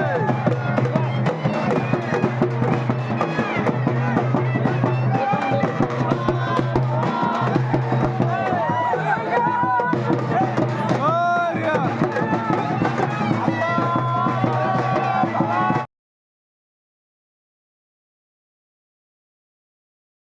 Hey!